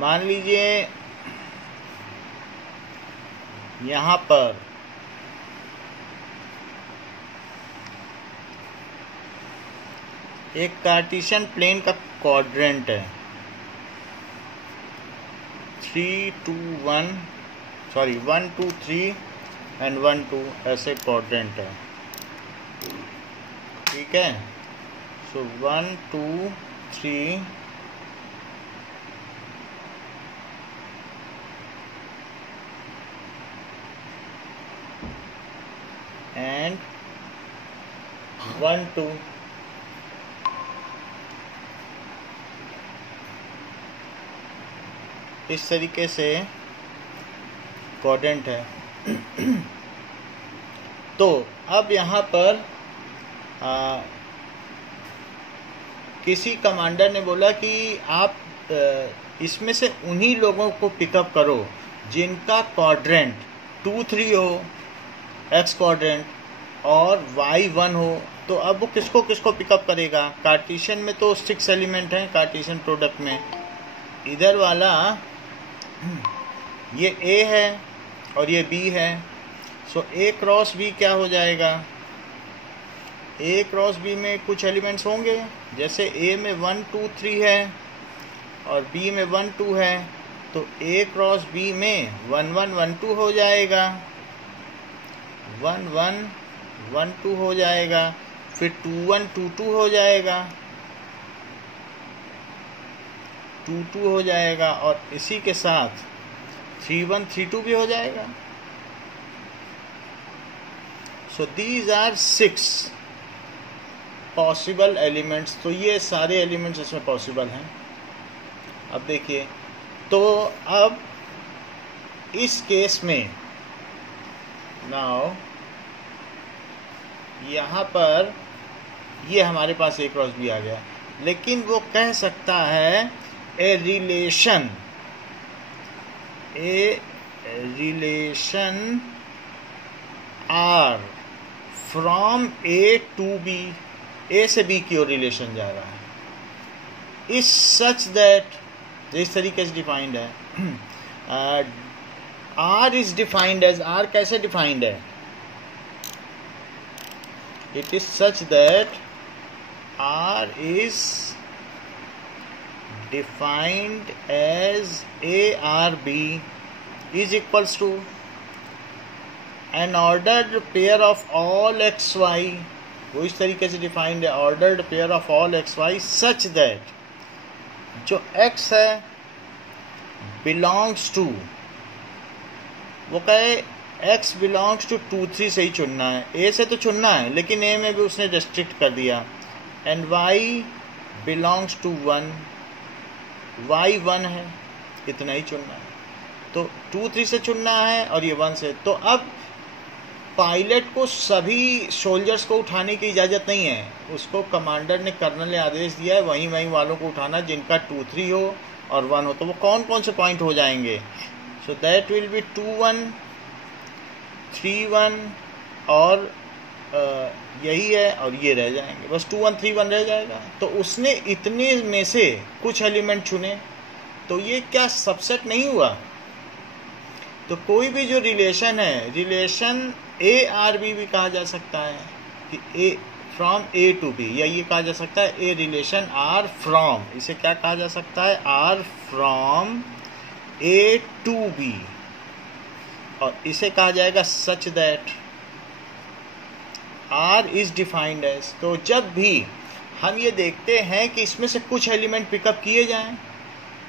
मान लीजिए यहाँ पर एक कार्टेशियन प्लेन का क्वाड्रेंट है 1 2 3 एंड 1 2 ऐसे क्वाड्रेंट है, ठीक है। सो 1 2 3 एंड 1 2 इस तरीके से क्वाड्रेंट है। तो अब यहाँ पर किसी कमांडर ने बोला कि आप इसमें से उन्हीं लोगों को पिकअप करो जिनका क्वाड्रेंट 2 3 हो, एक्स क्वाड्रेंट, और वाई 1 हो। तो अब वो किसको किसको पिकअप करेगा? कार्टेशियन में तो 6 एलिमेंट हैं, कार्टेशियन प्रोडक्ट में इधर वाला ये A है और ये B है। सो A क्रॉस B क्या हो जाएगा? A क्रॉस B में कुछ एलिमेंट्स होंगे, जैसे A में 1 2 3 है और B में 1 2 है, तो A क्रॉस B में 1 1 1 2 हो जाएगा, 1 1 1 2 हो जाएगा, फिर 2 1 2 2 हो जाएगा, 2 2 हो जाएगा, और इसी के साथ 3 1 3 2 भी हो जाएगा। So these are 6 possible elements. तो ये सारे एलिमेंट्स इसमें पॉसिबल हैं। अब देखिए, तो अब इस केस में नाउ यहाँ पर ये हमारे पास A क्रॉस B आ गया, लेकिन वो कह सकता है a relation R from A to B, A से B की ओर रिलेशन जा रहा है, इस सच दैट, इस तरीके से डिफाइंड है। R is defined as, R कैसे डिफाइंड है? It is such that R is defined as ARB is equals to an ordered pair of all xy, वो इस तरीके से डिफाइंड है, ordered pair of all xy such that जो x है belongs to, वो कहे x बिलोंग्स टू 2 3 से ही चुनना है, A से तो चुनना है लेकिन A में भी उसने रेस्ट्रिक्ट कर दिया, and y belongs to 1, y 1 है, इतना ही चुनना है। तो 2 3 से चुनना है और ये 1 से। तो अब पायलट को सभी सोल्जर्स को उठाने की इजाज़त नहीं है, उसको कमांडर ने कर्नल ने आदेश दिया है वहीं वालों को उठाना जिनका 2 3 हो और 1 हो। तो वो कौन कौन से पॉइंट हो जाएंगे? सो दैट विल बी 2 1 3 1 और यही है, और ये रह जाएंगे, बस 2 1 3 1 रह जाएगा। तो उसने इतने में से कुछ एलिमेंट चुने, तो ये क्या सबसेट नहीं हुआ? तो कोई भी जो रिलेशन है, रिलेशन ARB भी कहा जा सकता है कि A from A to B, या ये कहा जा सकता है ए रिलेशन R फ्रॉम, इसे क्या कहा जा सकता है? R from A to B, और इसे कहा जाएगा such that R is defined as. तो जब भी हम ये देखते हैं कि इसमें से कुछ एलिमेंट पिकअप किए जाएं,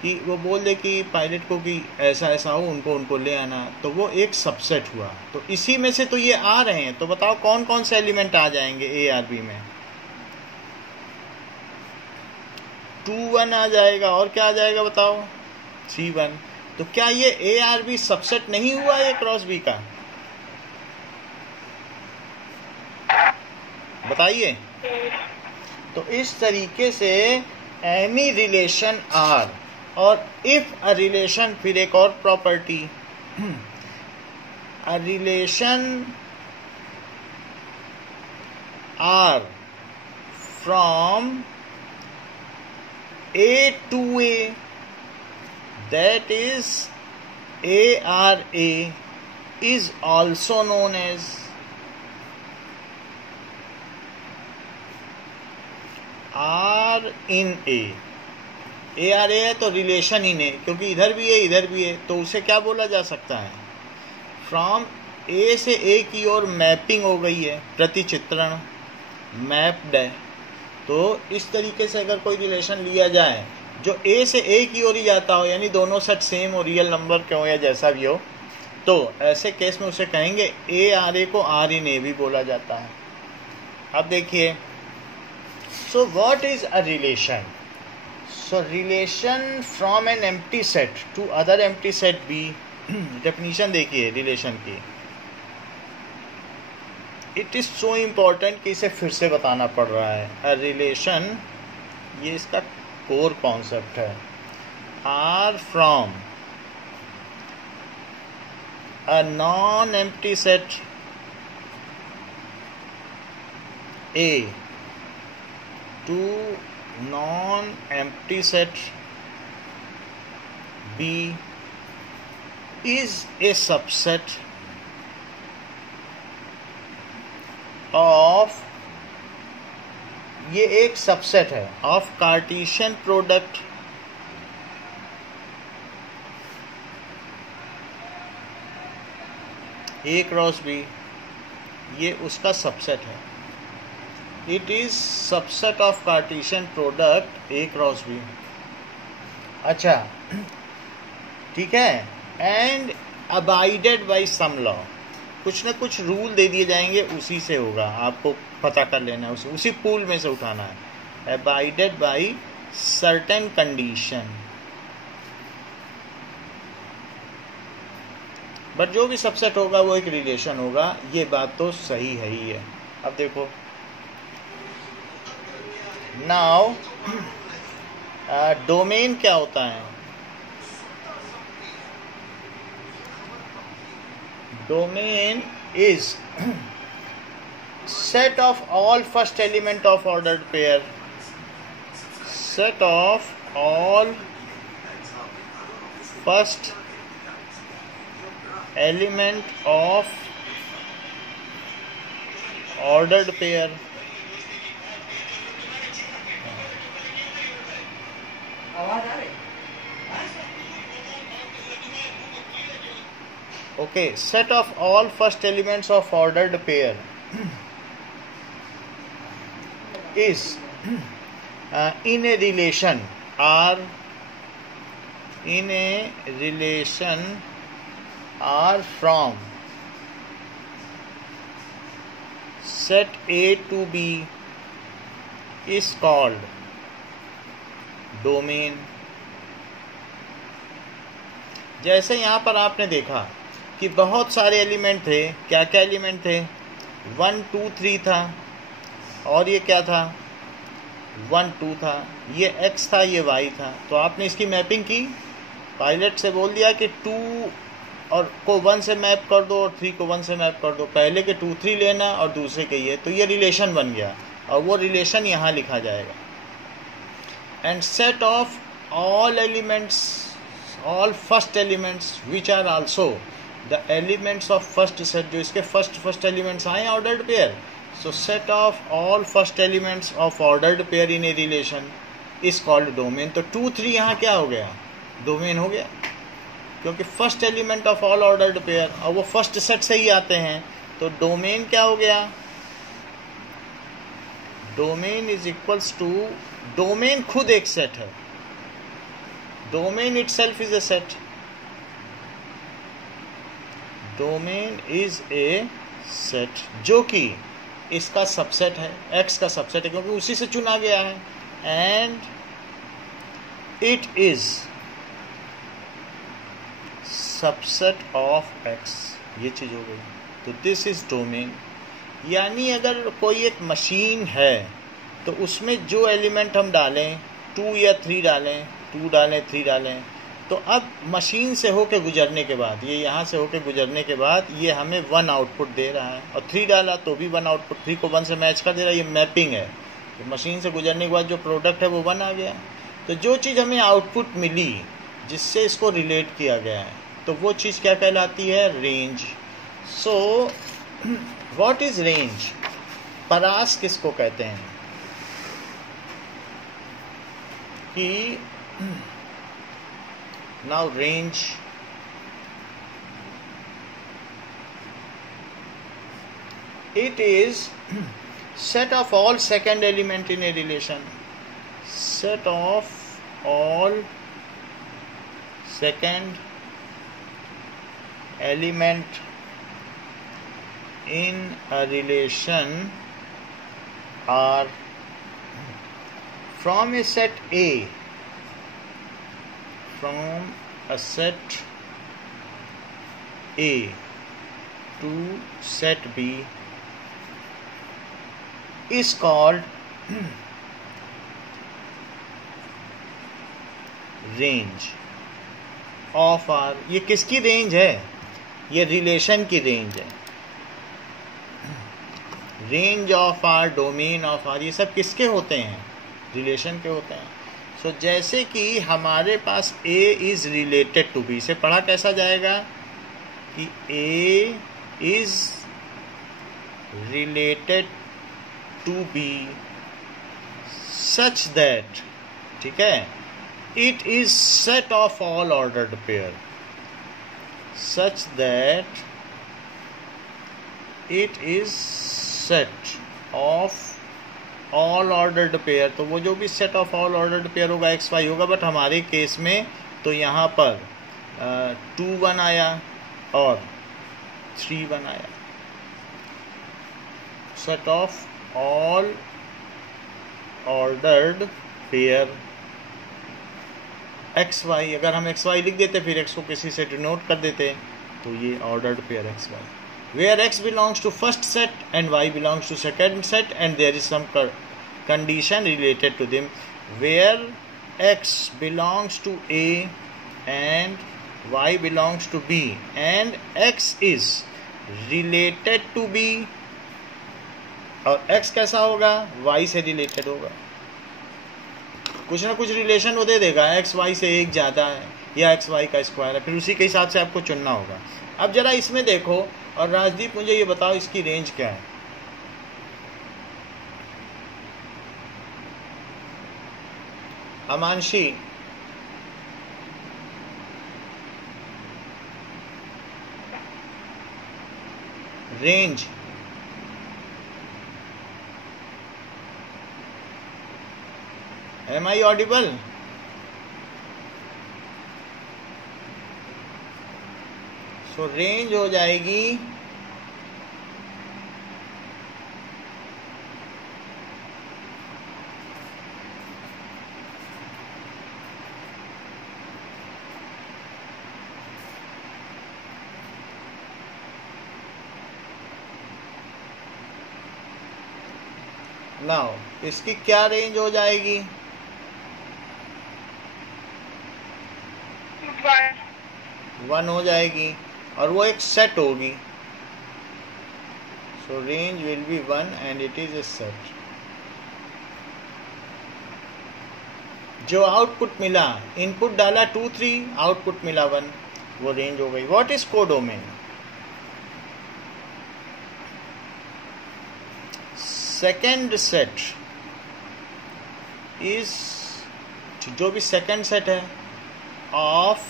कि वो बोल दे कि पायलट को कि ऐसा ऐसा हो, उनको ले आना, तो वो एक सबसेट हुआ। तो इसी में से तो ये आ रहे हैं। तो बताओ कौन कौन से एलिमेंट आ जाएंगे ARB में? 2 1 आ जाएगा, और क्या आ जाएगा बताओ? 3 1। तो क्या ये ARB सबसेट नहीं हुआ A क्रॉस B का? बताइए। तो इस तरीके से एनी रिलेशन R, और इफ अ रिलेशन, फिर एक और property, a relation R from A to A that is ARA is also known as R in A. ARA है तो रिलेशन इन ए, क्योंकि इधर भी है इधर भी है, तो उसे क्या बोला जा सकता है? फ्रॉम ए से ए की ओर मैपिंग हो गई है, प्रतिचित्रण, मैप्ड है। तो इस तरीके से अगर कोई रिलेशन लिया जाए जो ए से ए की ओर ही जाता हो, यानी दोनों सेट सेम हो, रियल नंबर के हो या जैसा भी हो, तो ऐसे केस में उसे कहेंगे ARA को R in A भी बोला जाता है। अब देखिए, सो what is a relation? So relation from an empty set to other empty set B, definition देखिए रिलेशन की। It is so important कि इसे फिर से बताना पड़ रहा है। A relation, ये इसका कोर कॉन्सेप्ट है। R from a non-empty set A to non-empty set B is a subset of, ये एक सबसेट है of Cartesian product A cross B, ये उसका सबसेट है। It is subset of Cartesian product A cross B। अच्छा, ठीक है। And abided by some law, कुछ ना कुछ रूल दे दिए जाएंगे, उसी से होगा, आपको पता कर लेना है, उसी पूल में से उठाना है। Abided by certain condition, but जो भी सबसेट होगा वो एक रिलेशन होगा, ये बात तो सही है ही है। अब देखो, नाउ डोमेन क्या होता है? Domain is set of all first element of ordered pair, set of all first element of ordered pair okay, set of all first elements of ordered pair is in a relation R, in a relation R from set A to B is called domain. जैसे यहाँ पर आपने देखा कि बहुत सारे element थे, क्या क्या एलिमेंट थे? 1 2 3 था, और ये क्या था? 1 2 था, ये x था, ये y था। तो आपने इसकी मैपिंग की, पायलट से बोल दिया कि 2 और को 1 से मैप कर दो और 3 को 1 से मैप कर दो, पहले के 2 3 लेना और दूसरे के ये, तो ये रिलेशन बन गया, और वो रिलेशन यहाँ लिखा जाएगा। And set of all elements, all first elements which are also the elements of first set, जो इसके first elements आए ordered pair, so set of all first elements of ordered pair in a relation is called domain। तो 2 3 यहाँ क्या हो गया? Domain हो गया, क्योंकि first element of all ordered pair, और वो फर्स्ट सेट से ही आते हैं, तो डोमेन क्या हो गया? Domain is equals to, domain खुद एक सेट है, domain itself is a set, domain is a set जो कि इसका सबसेट है, एक्स का सबसेट है, क्योंकि उसी से चुना गया है, and it is subset of x, ये चीज हो गई। तो दिस इज डोमेन। यानी अगर कोई एक मशीन है तो उसमें जो एलिमेंट हम डालें, 2 या 3 डालें, 2 डालें 3 डालें, तो अब मशीन से होके गुजरने के बाद, ये यहाँ से होके गुजरने के बाद ये हमें 1 आउटपुट दे रहा है, और 3 डाला तो भी 1 आउटपुट, 3 को 1 से मैच कर दे रहा है, ये मैपिंग है। तो मशीन से गुजरने के बाद जो प्रोडक्ट है वो 1 आ गया। तो जो चीज़ हमें आउटपुट मिली जिससे इसको रिलेट किया गया है, तो वो चीज़ क्या कहलाती है? Range. So what is range? परास किसको कहते हैं? कि now range it is set of all second element in a relation, set of all second element in a relation are from a set A, from a set A to set B is called range of R. ये किसकी range है? ये relation की range है। Range of R, domain of R, ये सब किसके होते हैं? रिलेशन के होते हैं। सो जैसे कि हमारे पास A is related to B, से पढ़ा कैसा जाएगा कि A is related to be such that, ठीक है, it is set of all ordered pair, such that it is set of all ordered pair। तो वो जो भी set of all ordered pair होगा x y होगा, बट हमारे case में तो यहाँ पर 2 1 आया और 3 1 आया। set of all ordered pair x y, अगर हम एक्स वाई लिख देते फिर एक्स को किसी से डिनोट कर देते, तो ये ordered pair x y, where x belongs to first set and y belongs to second set and there is some condition related to them, where x belongs to A and y belongs to B and x is related to B, और x कैसा होगा? y से related होगा। कुछ ना कुछ relation वो दे देगा, x y से एक ज़्यादा है या x y का स्क्वायर है, फिर उसी के हिसाब से आपको चुनना होगा। अब जरा इसमें देखो, और राजदीप मुझे ये बताओ इसकी रेंज क्या है? अमानशी, range Am I audible? So range हो जाएगी नाउ, इसकी क्या रेंज हो जाएगी? 1 हो जाएगी, और वो एक सेट होगी। सो range will be 1 and it is a set. जो आउटपुट मिला, इनपुट डाला 2 3, आउटपुट मिला 1, वो रेंज हो गई। What is codomain? Second set is, जो भी सेकेंड सेट है of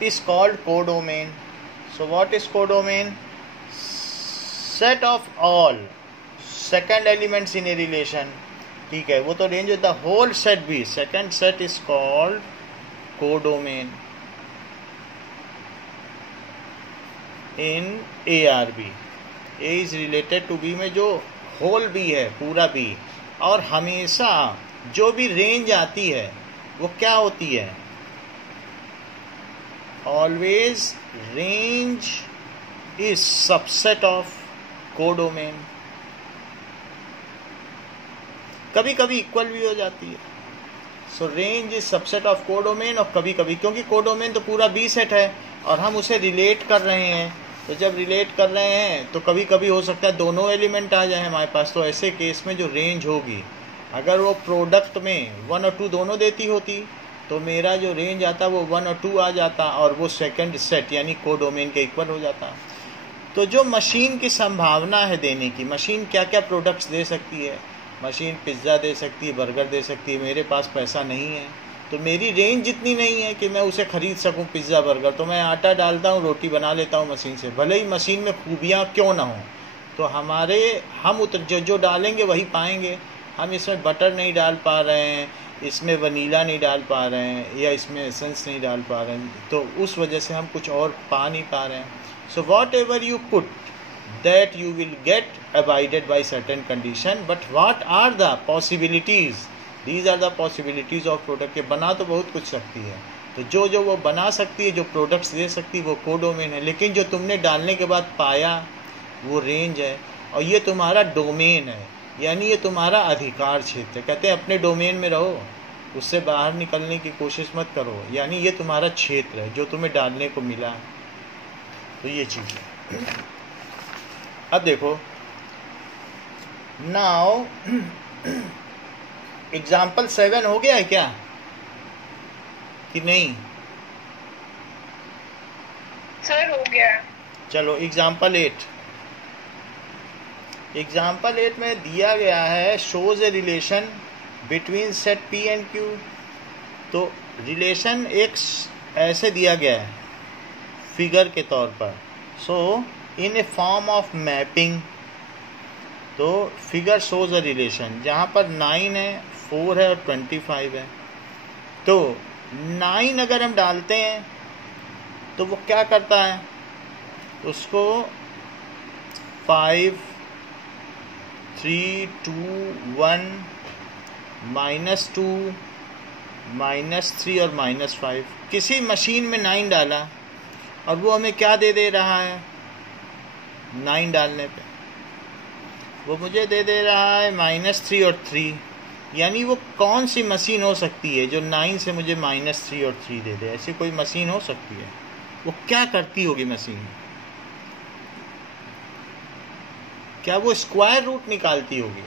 is called codomain. So what is codomain? Set of all second elements in a relation, ठीक है, वो तो रेंज होता है। होल सेट भी, second set is called codomain in A R B. A is related to B में जो whole B है, पूरा बी, और हमेशा जो भी रेंज आती है वो क्या होती है? Always range is subset of codomain। कभी कभी इक्वल भी हो जाती है। सो range is subset of codomain, और कभी कभी, क्योंकि कोडोमेन तो पूरा बी सेट है और हम उसे रिलेट कर रहे हैं, तो जब रिलेट कर रहे हैं तो कभी कभी हो सकता है दोनों एलिमेंट आ जाए हमारे पास। तो ऐसे केस में जो रेंज होगी, अगर वो प्रोडक्ट में 1 और 2 दोनों देती होती तो मेरा जो रेंज आता वो 1 और 2 आ जाता और वो सेकंड सेट यानी कोडोमेन के इक्वल हो जाता। तो जो मशीन की संभावना है देने की, मशीन क्या क्या प्रोडक्ट्स दे सकती है, मशीन पिज़्ज़ा दे सकती है, बर्गर दे सकती है। मेरे पास पैसा नहीं है तो मेरी रेंज जितनी नहीं है कि मैं उसे ख़रीद सकूं पिज़्ज़ा बर्गर, तो मैं आटा डालता हूं, रोटी बना लेता हूं मशीन से, भले ही मशीन में खूबियां क्यों ना हों। तो हम जो डालेंगे वही पाएंगे। हम इसमें बटर नहीं डाल पा रहे हैं, इसमें वनीला नहीं डाल पा रहे हैं, या इसमें एसेंस नहीं डाल पा रहे हैं, तो उस वजह से हम कुछ और पा नहीं पा रहे हैं। So what ever you put that you will get abided by certain condition, but what are the possibilities? These are the possibilities of product के बना तो बहुत कुछ सकती है, तो जो वो बना सकती है, जो प्रोडक्ट्स दे सकती है वो कोडोमेन है, लेकिन जो तुमने डालने के बाद पाया वो रेंज है, और ये तुम्हारा डोमेन है, यानी ये तुम्हारा अधिकार क्षेत्र है। कहते हैं अपने डोमेन में रहो, उससे बाहर निकलने की कोशिश मत करो, यानी ये तुम्हारा क्षेत्र है जो तुम्हें डालने को मिला। तो ये चीज़ है। अब देखो नाउ एग्जाम्पल 7 हो गया है क्या कि नहीं? सर हो गया। चलो एग्जाम्पल 8 में दिया गया है shows a relation between set P and Q। तो रिलेशन एक ऐसे दिया गया है फिगर के तौर पर, सो इन ए फॉर्म ऑफ मैपिंग। तो फिगर शोज अ रिलेशन जहाँ पर 9 है, 4 है और 25 है। तो 9 अगर हम डालते हैं तो वो क्या करता है, उसको 5 3 2 1 -2 -3 और -5। किसी मशीन में 9 डाला और वो हमें क्या दे रहा है, 9 डालने पे वो मुझे दे रहा है -3 और 3। यानी वो कौन सी मशीन हो सकती है जो 9 से मुझे -3 और 3 दे दे? ऐसी कोई मशीन हो सकती है? वो क्या करती होगी मशीन? क्या वो स्क्वायर रूट निकालती होगी?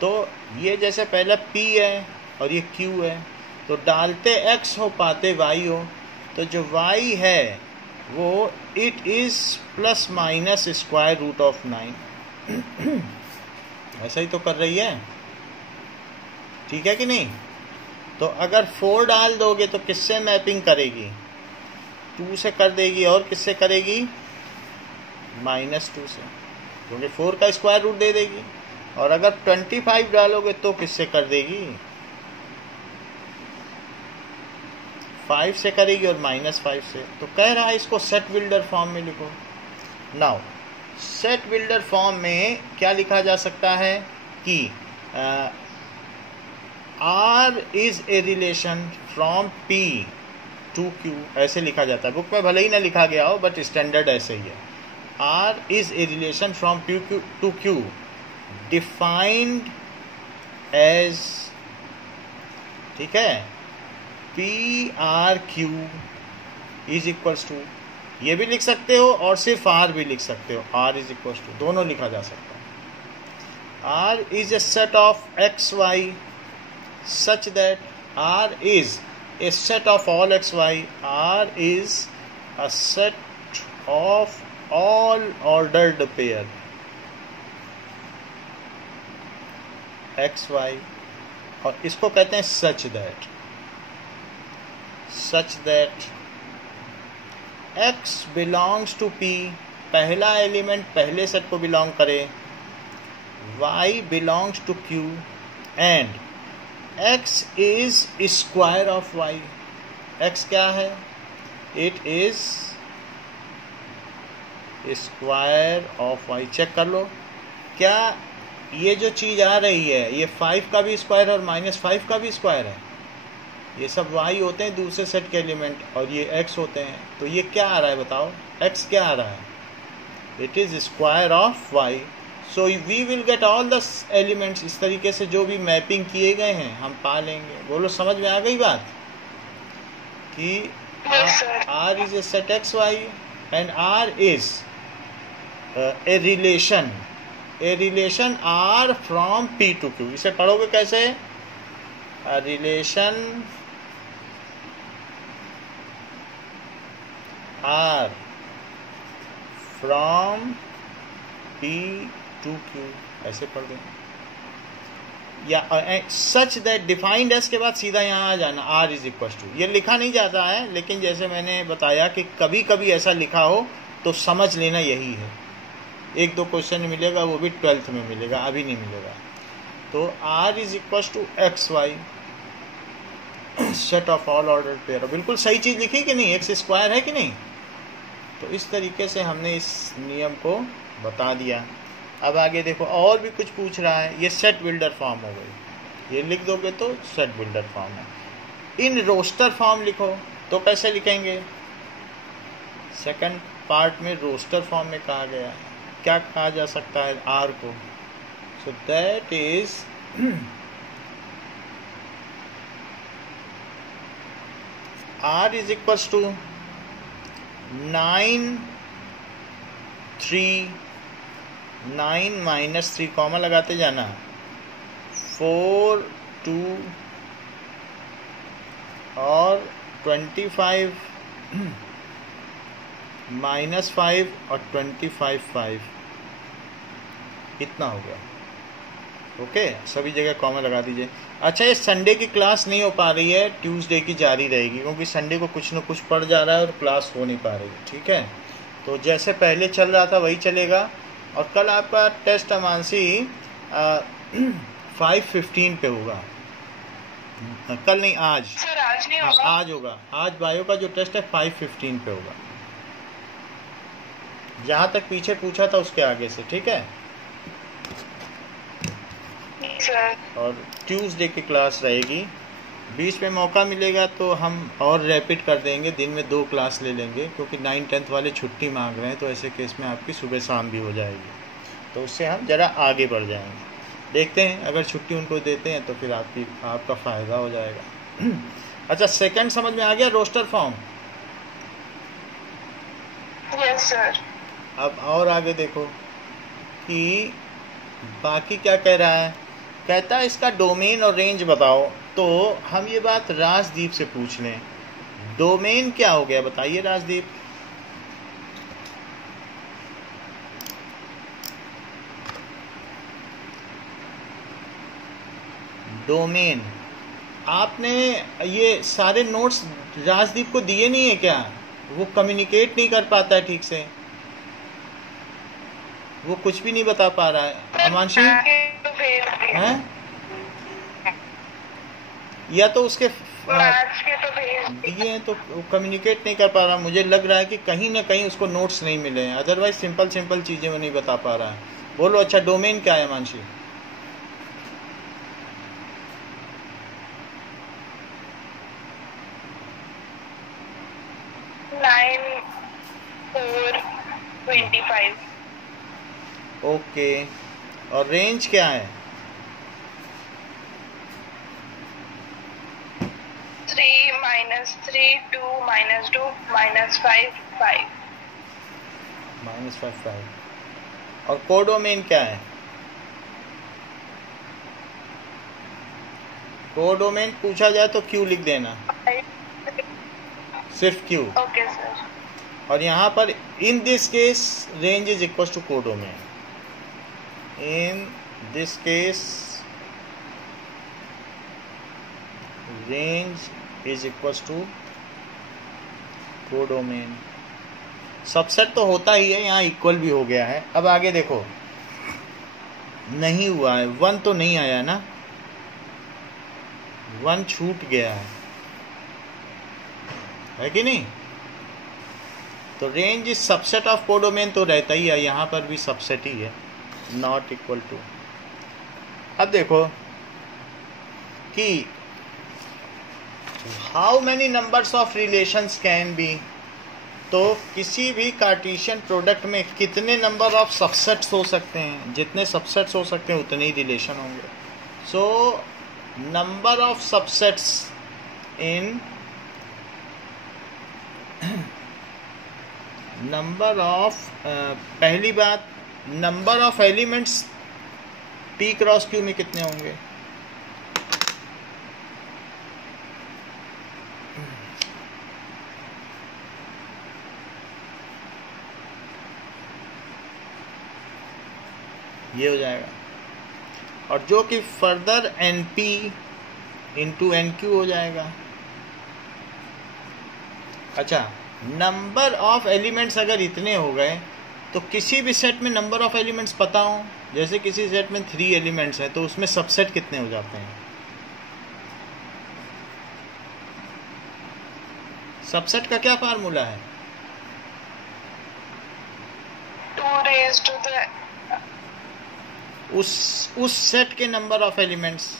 तो ये जैसे पहला P है और ये Q है, तो डालते X हो पाते Y हो, तो जो Y है वो it is ± square root of 9। ऐसा ही तो कर रही है, ठीक है कि नहीं? तो अगर 4 डाल दोगे तो किससे मैपिंग करेगी? 2 से कर देगी, और किससे करेगी? -2 से, क्योंकि 4 का स्क्वायर रूट दे देगी। और अगर 25 डालोगे तो किससे कर देगी? 5 से करेगी और -5 से। तो कह रहा है इसको सेट बिल्डर फॉर्म में लिखो। नाउ सेट बिल्डर फॉर्म में क्या लिखा जा सकता है कि R is a relation from P to Q, ऐसे लिखा जाता है। बुक में भले ही ना लिखा गया हो बट स्टैंडर्ड ऐसे ही है। R is a relation from P to Q defined as, ठीक है, PR Q is equals to, ये भी लिख सकते हो और सिर्फ R भी लिख सकते हो, R इज इक्वल्स टू, दोनों लिखा जा सकता है। R is a set of XY such that R is a set of all XY. R is a set of all ordered pair XY, और इसको कहते हैं such that X belongs to P, पहला एलिमेंट पहले set को belong करे, Y belongs to Q and X is square of Y। X क्या है? It is square of Y। Check कर लो, क्या ये जो चीज़ आ रही है ये 5 का भी स्क्वायर और -5 का भी स्क्वायर है? ये सब Y होते हैं दूसरे सेट के एलिमेंट, और ये X होते हैं। तो ये क्या आ रहा है बताओ? X क्या आ रहा है? It is square of Y। So we will get all the elements. इस तरीके से जो भी मैपिंग किए गए हैं हम पा लेंगे। बोलो समझ में आ गई बात कि R is a set XY and R is a relation R from P to Q। इसे पढ़ोगे कैसे? A relation R from P to Q, ऐसे पढ़ दें, या सच दैट डिफाइंड एस के बाद सीधा यहाँ आ जाना R इज इक्वल टू, ये लिखा नहीं जाता है लेकिन जैसे मैंने बताया कि कभी कभी ऐसा लिखा हो तो समझ लेना यही है। एक दो क्वेश्चन मिलेगा, वो भी 12th में मिलेगा, अभी नहीं मिलेगा। तो R is equal to x y set of all order pair, बिल्कुल सही चीज़ लिखी कि नहीं, एक्स स्क्वायर है कि नहीं। तो इस तरीके से हमने इस नियम को बता दिया। अब आगे देखो और भी कुछ पूछ रहा है, ये सेट बिल्डर फॉर्म हो गई, ये लिख दोगे तो सेट बिल्डर फॉर्म है। इन रोस्टर फॉर्म लिखो तो कैसे लिखेंगे, सेकंड पार्ट में रोस्टर फॉर्म में कहा गया, क्या कहा जा सकता है आर को, so that is R is equal to 9 minus 3 comma लगाते जाना, 4 2 और 25 माइनस 5 और 25 5, इतना हो गया। ओके, सभी जगह कॉमा लगा दीजिए। अच्छा, ये संडे की क्लास नहीं हो पा रही है, ट्यूसडे की जारी रहेगी, क्योंकि संडे को कुछ न कुछ पढ़ जा रहा है और क्लास हो नहीं पा रही है। ठीक है, तो जैसे पहले चल रहा था वही चलेगा। और कल आपका टेस्ट अमानसी 5:15 पे होगा, कल नहीं आज। सर आज नहीं होगा, आज होगा। आज बायो का जो टेस्ट है 5:15 पे होगा, जहाँ तक पीछे पूछा था उसके आगे से। ठीक है, सर। और ट्यूसडे की क्लास रहेगी, बीच में मौका मिलेगा तो हम और रैपिड कर देंगे, दिन में 2 क्लास ले लेंगे, क्योंकि 9-10 वाले छुट्टी मांग रहे हैं, तो ऐसे केस में आपकी सुबह शाम भी हो जाएगी, तो उससे हम ज़रा आगे बढ़ जाएंगे। देखते हैं, अगर छुट्टी उनको देते हैं तो फिर आपका फ़ायदा हो जाएगा। अच्छा, सेकंड समझ में आ गया रोस्टर फॉर्म? Yes sir. अब और आगे देखो कि बाकी क्या कह रहा है। कहता है इसका डोमेन और रेंज बताओ, तो हम ये बात राजदीप से पूछ लें। डोमेन क्या हो गया बताइए राजदीप। डोमेन, आपने ये सारे नोट्स राजदीप को दिए नहीं है क्या? वो कम्युनिकेट नहीं कर पाता है ठीक से, वो कुछ भी नहीं बता पा रहा है। अमांशी हैं, या तो उसके दिए हैं तो कम्युनिकेट नहीं कर पा रहा। मुझे लग रहा है कि कहीं ना कहीं उसको नोट्स नहीं मिले हैं, अदरवाइज सिंपल चीज़ें वो नहीं बता पा रहा है। बोलो, अच्छा डोमेन क्या है अमांशी? ओके, और रेंज क्या है? 3 -3 2 -2 -5 5 -5 और कोडोमेन क्या है? कोडोमेन पूछा जाए तो क्यू लिख देना, सिर्फ क्यू। Okay sir. और यहाँ पर in this case range is equal to codomain. In this case, range is equals to codomain। Subset तो होता ही है, यहाँ इक्वल भी हो गया है। अब आगे देखो, नहीं हुआ है, 1 तो नहीं आया ना, 1 छूट गया है कि नहीं? तो range is subset of codomain तो रहता ही है, यहाँ पर भी सबसेट ही है, नॉट इक्वल टू। अब देखो कि how many numbers of relations can be, तो किसी भी कार्टेशियन प्रोडक्ट में कितने नंबर ऑफ सबसेट्स हो सकते हैं? जितने सबसेट्स हो सकते हैं उतने ही रिलेशन होंगे। So number of subsets in number of पहली बात, number of elements P cross Q में कितने होंगे? ये हो जाएगा। और जो कि फर्दर NP इंटू NQ हो जाएगा। अच्छा, नंबर ऑफ एलिमेंट्स अगर इतने हो गए तो किसी भी सेट में नंबर ऑफ एलिमेंट्स पता हो, जैसे किसी सेट में 3 एलिमेंट्स हैं तो उसमें सबसेट कितने हो जाते हैं? सबसेट का क्या फार्मूला है? 2 raised to the उस सेट के नंबर ऑफ एलिमेंट्स,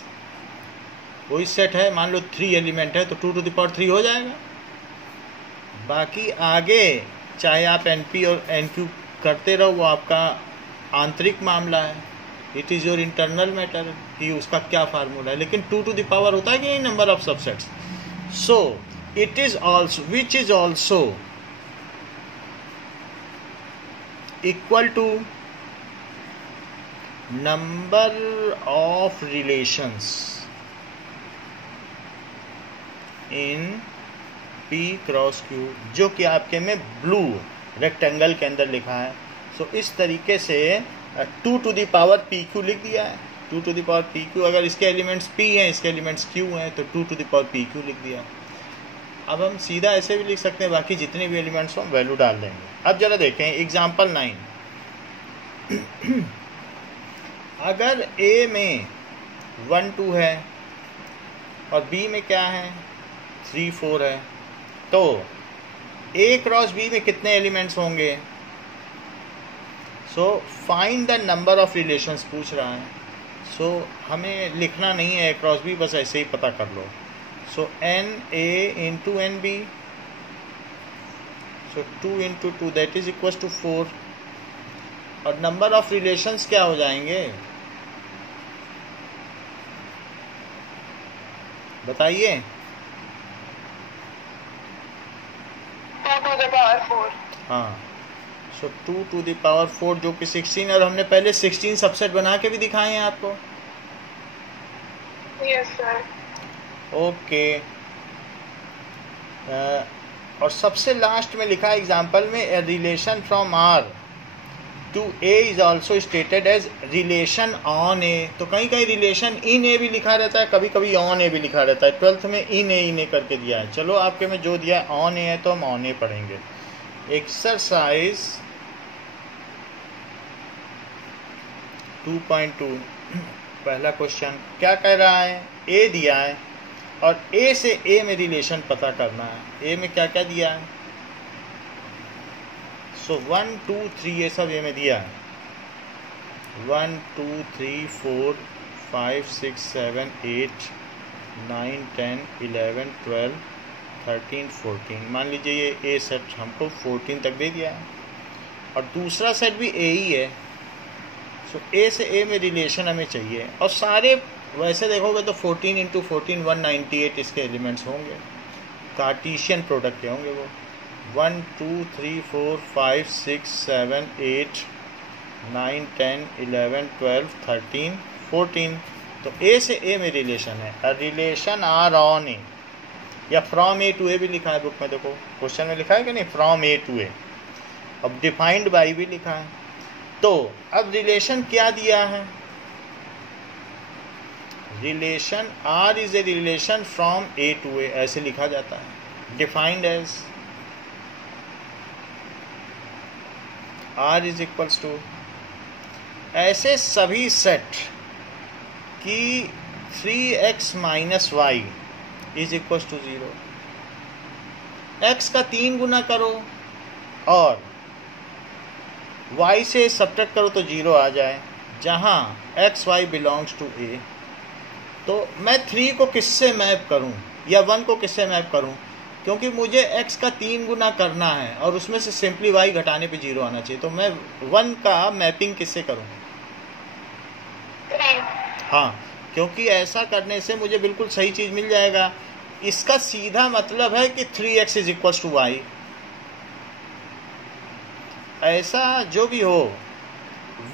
वही सेट है, मान लो 3 एलिमेंट है तो 2 to the power 3 हो जाएगा। बाकी आगे चाहे आप NP और NQ करते रहो, वो आपका आंतरिक मामला है, it is your internal matter कि उसका क्या फार्मूला है। लेकिन 2 to the power होता है कि नहीं number of subsets. So it is also which is also equal to number of relations in P cross Q, जो कि आपके में ब्लू रेक्टेंगल के अंदर लिखा है। सो इस तरीके से 2 to the power PQ लिख दिया है। 2 to the power PQ, अगर इसके एलिमेंट्स P हैं, इसके एलिमेंट्स Q हैं, तो 2 to the power PQ लिख दिया। अब हम सीधा ऐसे भी लिख सकते हैं, बाकी जितने भी एलिमेंट्स हों वैल्यू डाल देंगे। अब जरा देखें एग्जाम्पल 9। अगर A में 1 2 है और B में क्या है 3 4 है, तो A क्रॉस B में कितने एलिमेंट्स होंगे? So find the number of relations पूछ रहा है। सो हमें लिखना नहीं है A क्रॉस B, बस ऐसे ही पता कर लो। So NA into NB, so 2 into 2 that is equal to 4। और नंबर ऑफ रिलेशंस क्या हो जाएंगे बताइए? 2 to the power 4. हाँ, सो 2 to the power 4 जो कि 16, और हमने पहले 16 सबसेट बना के भी दिखाए हैं आपको। Yes, sir. ओके। और सबसे लास्ट में लिखा एग्जाम्पल में a relation from R to A is also stated as relation on A। तो कहीं कहीं रिलेशन इन A भी लिखा रहता है, कभी कभी ऑन A भी लिखा रहता है। 12th में इन A करके दिया है। चलो आपके में जो दिया है ऑन A है तो हम ऑन A पढ़ेंगे। एक्सरसाइज 2.2 पहला क्वेश्चन क्या कह रहा है? A दिया है और A से A में रिलेशन पता करना है। A में क्या क्या दिया है? सो 1 2 3 ये सब A में दिया है। 1 2 3 4 5 6 7 8 9 10 11 12 13 14। मान लीजिए ये A सेट हमको 14 तक दे दिया है और दूसरा सेट भी A ही है। सो A से A में रिलेशन हमें चाहिए। और सारे वैसे देखोगे तो 14 इंटू 14 198 इसके एलिमेंट्स होंगे, कार्टीशियन प्रोडक्ट के होंगे वो। 1 2 3 4 5 6 7 8 9 10 11 12 13 14। तो A से A में रिलेशन है। A relation R on A, या फ्रॉम A टू A भी लिखा है बुक में, देखो क्वेश्चन में लिखा है कि नहीं, फ्रॉम A टू A। अब डिफाइंड बाई भी लिखा है। तो अब रिलेशन क्या दिया है? Relation R is a relation from A to A, ऐसे लिखा जाता है। Defined as R is equals to, ऐसे सभी सेट की 3x minus y is equals to 0। x का 3 गुना करो और y से सब्ट्रैक्ट करो तो 0 आ जाए, जहाँ x y belongs to A। तो मैं 3 को किससे मैप करूं या 1 को किससे मैप करूं? क्योंकि मुझे x का 3 गुना करना है और उसमें से सिंपली y घटाने पे 0 आना चाहिए। तो मैं 1 का मैपिंग किससे करूं? 3. हाँ, क्योंकि ऐसा करने से मुझे बिल्कुल सही चीज़ मिल जाएगा। इसका सीधा मतलब है कि 3x is equals to Y. ऐसा जो भी हो,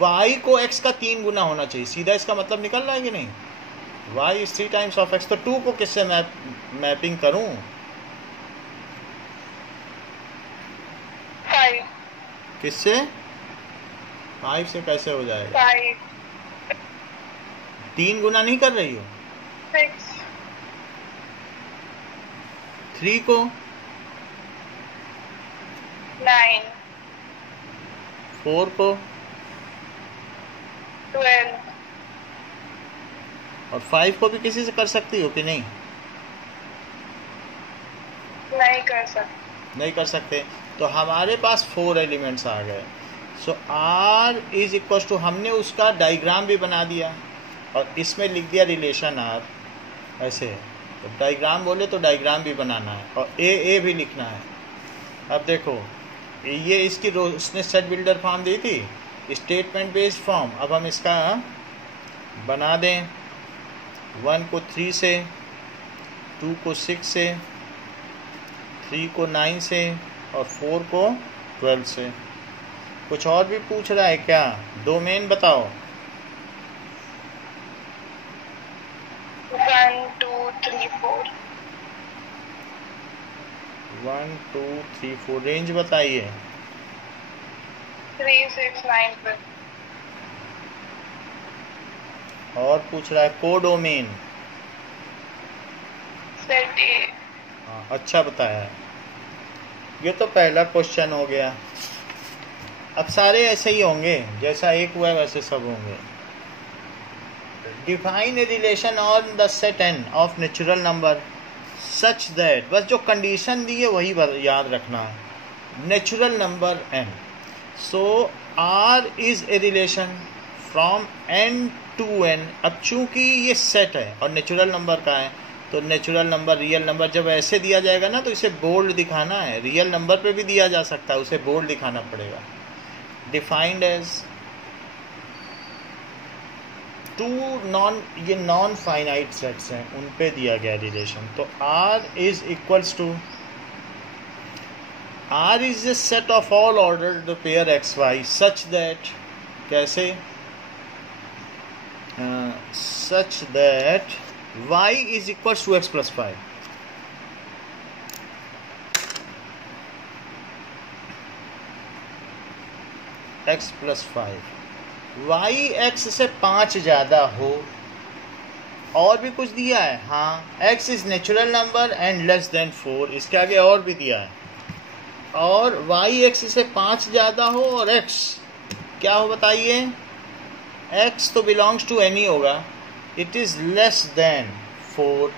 y को x का 3 गुना होना चाहिए, सीधा इसका मतलब निकल रहा है कि नहीं? y is 3 times of x। तो 2 को किससे मैपिंग करूं? 5. किससे? 5 से कैसे हो जाएगा? 5. 3 गुना नहीं कर रही हो? 6 3 को 9 4 को 12 और 5 को भी किसी से कर सकती हो कि नहीं? नहीं कर सकते। नहीं कर सकते। तो हमारे पास 4 एलिमेंट्स आ गए। सो R इज इक्वल टू, हमने उसका डायग्राम भी बना दिया और इसमें लिख दिया रिलेशन R, ऐसे। तो डायग्राम बोले तो डायग्राम भी बनाना है और ए भी लिखना है। अब देखो, ये इसकी उसने सेट बिल्डर फॉर्म दी थी, स्टेटमेंट बेस्ड फॉर्म। अब हम इसका बना दें। 1 को 3 से, 2 को 6 से, 3 को 9 से और 4 को 12 से। कुछ और भी पूछ रहा है क्या? डोमेन बताओ। 1 2 3 4 1 2 3 4 रेंज बताइए। 3 6 9 12 और पूछ रहा है कोडोमेन। सेट ए। हाँ, अच्छा बताया है। ये तो पहला क्वेश्चन हो गया। अब सारे ऐसे ही होंगे, जैसा एक हुआ है वैसे सब होंगे। Define a relation on the set N of natural number such that, बस जो कंडीशन दी है वही याद रखना है। Natural number N, so R is a relation from N to N. अब चूंकि ये सेट है और नेचुरल नंबर का है, तो नेचुरल नंबर, रियल नंबर जब ऐसे दिया जाएगा ना, तो इसे बोल्ड दिखाना है। रियल नंबर पे भी दिया जा सकता है, उसे बोल्ड दिखाना पड़ेगा। डिफाइंड एज टू ये नॉन फाइनाइट सेट्स हैं, उन पे दिया गया रिलेशन। तो R is equals to, R is a set of all ordered pair x y such that, कैसे? Such that y is equals to x plus 5। x plus 5, y x से 5 ज़्यादा हो। और भी कुछ दिया है, हाँ, x is natural number and less than 4, इसके आगे और भी दिया है। और y x से 5 ज़्यादा हो और x क्या हो बताइए? x तो बिलोंग्स टू एनी होगा। इट इज लेस देन 4,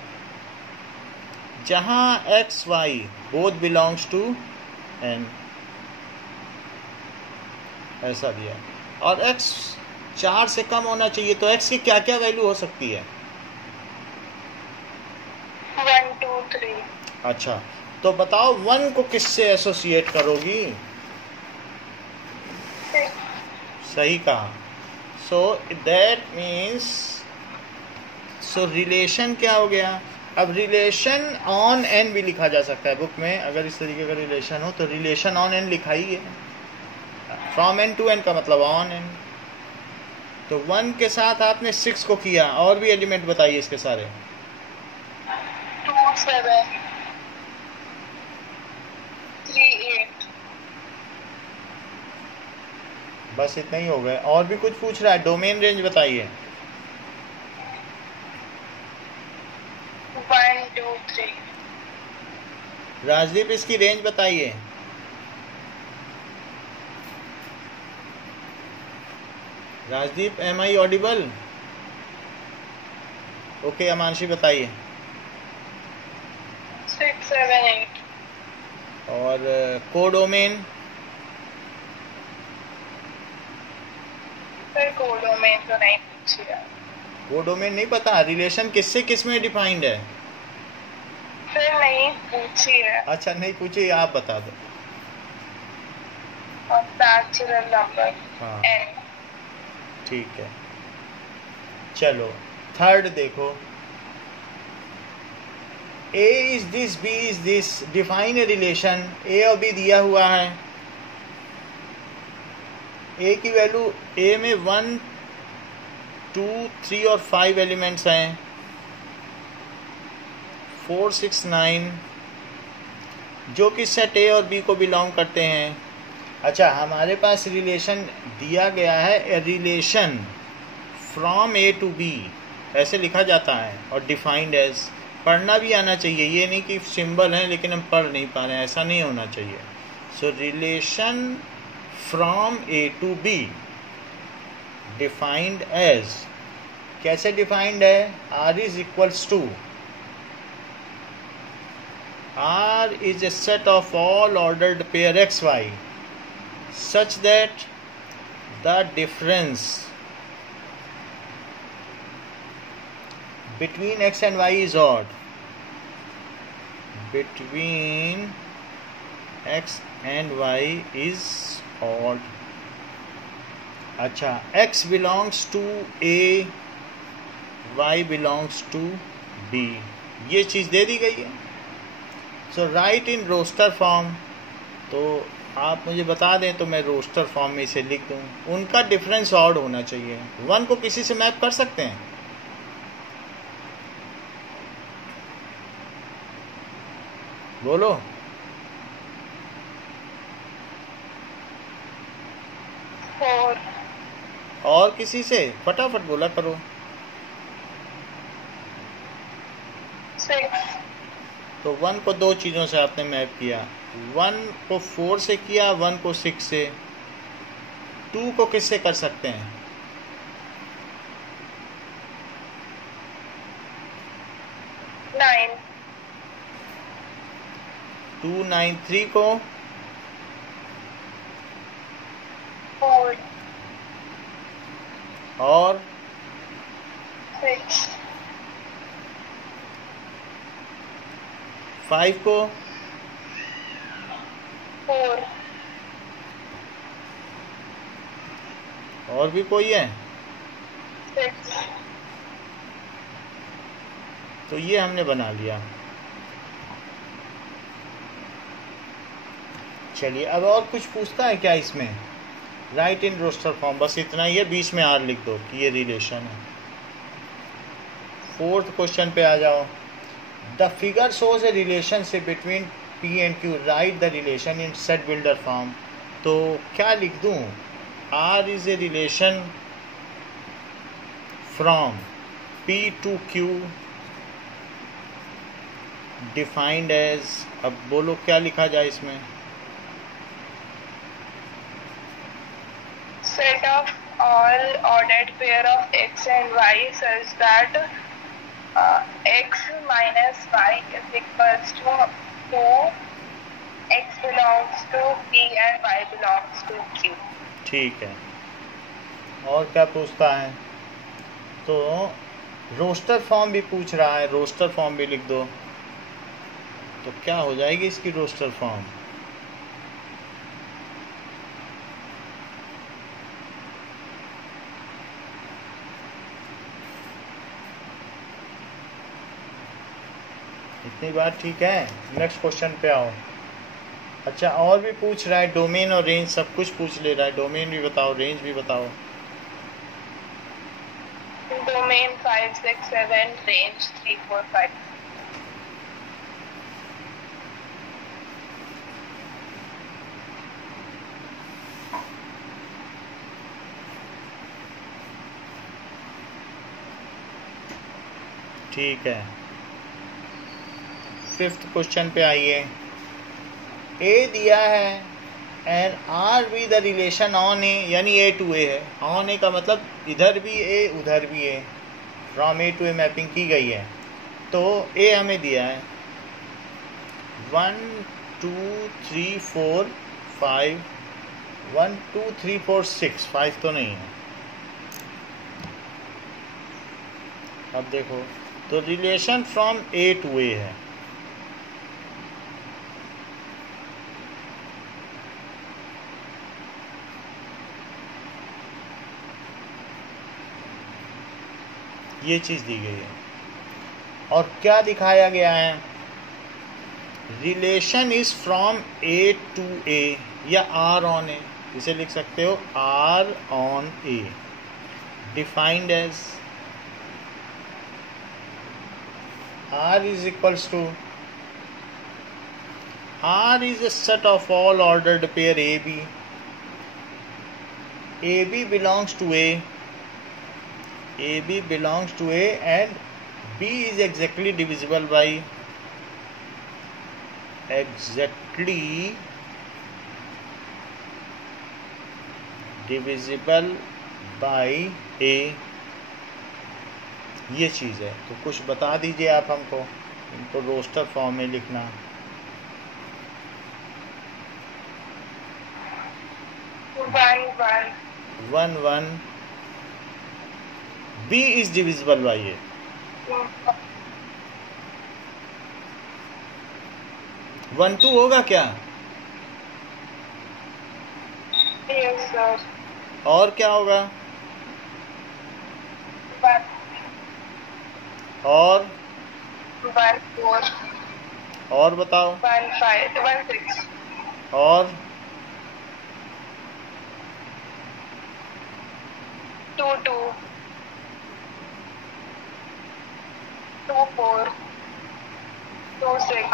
जहां x y both belongs to n, ऐसा दिया। और x 4 से कम होना चाहिए। तो x की क्या क्या वैल्यू हो सकती है? 1 2 3। अच्छा, तो बताओ 1 को किससे एसोसिएट करोगी? 6। सही कहा। So that means, so relation क्या हो गया? अब रिलेशन ऑन एन भी लिखा जा सकता है बुक में, अगर इस तरीके का रिलेशन हो तो रिलेशन ऑन एन लिखा ही है। फ्रॉम एन टू एन का मतलब ऑन एन। तो 1 के साथ आपने 6 को किया, और भी एलिमेंट बताइए इसके सारे। 2 7 3 8। बस इतना ही हो गया। और भी कुछ पूछ रहा है? डोमेन रेंज बताइए। 1 2 3। राजदीप इसकी रेंज बताइए। Rajdeep, am I audible? Okay, Amanshi बताइए। 6 7 8। और कोडोमेन? फिर कोडोमेन तो नहीं पूछिए। कोडोमेन नहीं पता? रिलेशन किससे किस में डिफाइंड है? फिर नहीं पूछिए। अच्छा, नहीं पूछिए, आप बता दो। और नेचुरल नंबर हाँ, n। ठीक है। चलो थर्ड देखो। A is this, B is this, define a relation. A और B दिया हुआ है। A की वैल्यू, A में 1 2 3 और 5 एलिमेंट्स हैं, 4 6 9, जो कि सेट A और B को बिलोंग करते हैं। अच्छा, हमारे पास रिलेशन दिया गया है, a relation from A to B ऐसे लिखा जाता है। और डिफाइंड एज, पढ़ना भी आना चाहिए, ये नहीं कि सिंबल है लेकिन हम पढ़ नहीं पा रहे हैं, ऐसा नहीं होना चाहिए। So relation from A to B defined as, कैसे डिफाइंड है? R is equals to, R is a set of all ordered pair xy such that the difference between x and y is odd. Between x and y is odd. अच्छा, x belongs to A, y belongs to B, ये चीज़ दे दी गई है। सो right इन roster form, तो आप मुझे बता दें तो मैं रोस्टर फॉर्म में इसे लिख दूं। उनका डिफरेंस ऑड होना चाहिए। 1 को किसी से मैप कर सकते हैं? बोलो। और किसी से? फटाफट बोला करो। 6। तो 1 को 2 चीज़ों से आपने मैप किया, 1 को 4 से किया, 1 को 6 से। 2 को किससे कर सकते हैं? 9। 2 9 3 को 4 और 6 5 को 4 और भी कोई है? 6। तो ये हमने बना लिया। चलिए, अब और कुछ पूछता है क्या इसमें? राइट इन रोस्टर फॉर्म, बस इतना ही है। बीच में आर लिख दो कि ये रिलेशन है। 4th क्वेश्चन पे आ जाओ। The figure shows a relationship between P and Q, write the relation in set builder form. तो क्या लिख दूं? R is a relation from P to Q defined as, अब बोलो क्या लिखा जाए इसमें? Set of all ordered pair of x and y such that x minus y is equals to 2, x belongs to p and y belongs to q. ठीक है। और क्या पूछता है? तो रोस्टर फॉर्म भी पूछ रहा है, रोस्टर फॉर्म भी लिख दो। तो क्या हो जाएगी इसकी रोस्टर फॉर्म? इतनी बात ठीक है। नेक्स्ट क्वेश्चन पे आओ। अच्छा, और भी पूछ रहा है, डोमेन और रेंज सब कुछ पूछ ले रहा है। डोमेन भी बताओ, रेंज भी बताओ। Domain 5 6 7, range 3 4 5. ठीक है। 5th क्वेश्चन पे आइए। ए दिया है and R be the relation on A, यानी ए टू ए है। ऑन ए का मतलब इधर भी ए उधर भी A, from A to A mapping की गई है। तो ए हमें दिया है 1 2 3 4 5, 1 2 3 4 6, 5 तो नहीं है। अब देखो, तो रिलेशन फ्रॉम ए टू ए है। ये चीज़ दी गई है। और क्या दिखाया गया है? Relation is from A to A या आर ऑन ए, इसे लिख सकते हो R on A, defined as R is equals to, R is a set of all ordered pair AB. AB belongs to A. A B belongs to A and B is exactly divisible by A, ये चीज़ है। तो कुछ बता दीजिए आप हमको, इनको रोस्टर फॉर्म में लिखना। 1 1 B is divisible by A. One two होगा क्या? Yes, sir. और क्या होगा? 1 और 1 4 और बताओ। 1 5 1 6 और 2 2 2 4 2 6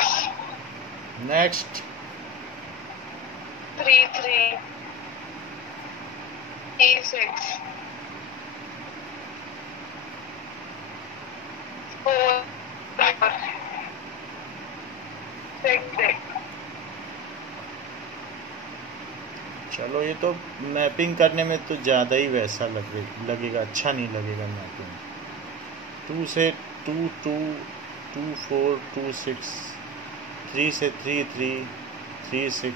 नेक्स्ट 3 3 8 6 4 6 6। चलो, ये तो मैपिंग करने में तो ज़्यादा ही वैसा लगेगा, अच्छा नहीं लगेगा मैपिंग। 2 से 2 2 2 4 2 6, 3 से 3 3 3 6,